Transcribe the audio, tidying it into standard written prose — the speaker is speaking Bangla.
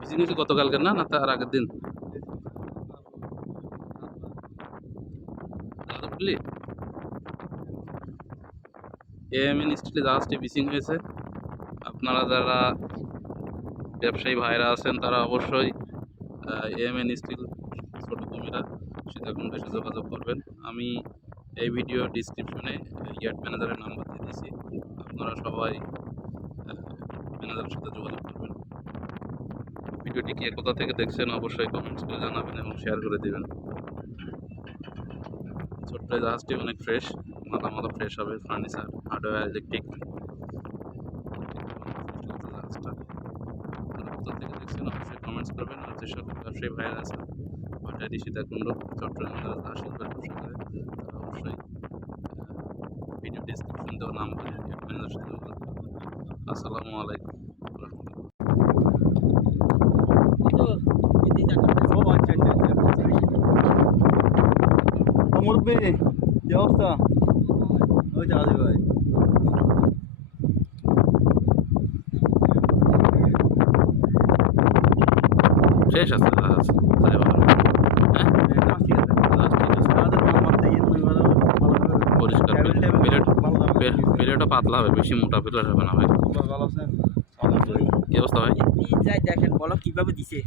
মিসিং হয়েছে গতকালকে না না তার আগের দিন বুঝলি এএমএন স্টিলে জাহাজটি মিসিং হয়েছে। আপনারা যারা ব্যবসায়ী ভাইরা আছেন তারা অবশ্যই এএমএন স্টিল ছোট কুমিরা সীতাকুণ্ডে এসে যোগাযোগ করবেন। আমি এই ভিডিও ডিসক্রিপশনে ইয়ার্ড ম্যানেজারের নাম্বার দিয়ে দিয়েছি, আপনারা সবাই ম্যানেজারের সাথে যোগাযোগ করবেন। ভিডিওটি কে কোথা থেকে দেখছেন অবশ্যই কমেন্টস করে জানাবেন এবং শেয়ার করে দেবেন। ছোট্ট জাহাজটি অনেক ফ্রেশ, মালামালও ফ্রেশ হবে, ফার্নিচার, হার্ডওয়্যার, ইলেকট্রিক। জাহাজটা কোথা থেকে দেখছেন অবশ্যই কমেন্টস করবেন। আর যেসব ব্যবসায়ী ভাইয়েরা আছেন ভাটারি সীতাকুণ্ড চট্টগ্রাম জাহাজ শিল্পের ব্যবসা করে তারা অবশ্যই ভিডিও ডিসক্রিপশন দেওয়া নাম্বারে ম্যানেজারের সাথে যোগাযোগ করবেন। আসসালামু আলাইকুম। মুরব্বী কি অবস্থা? ওই যে আজি ভাই শেষ আছে জাহাজ তাই বলেন। হ্যাঁ পরিষ্কার পেলেটও পাতলা হবে, বেশি মোটা পেলেট হবে না ভাই। কি অবস্থা ভাই? দেখেন বলো কিভাবে দিছে।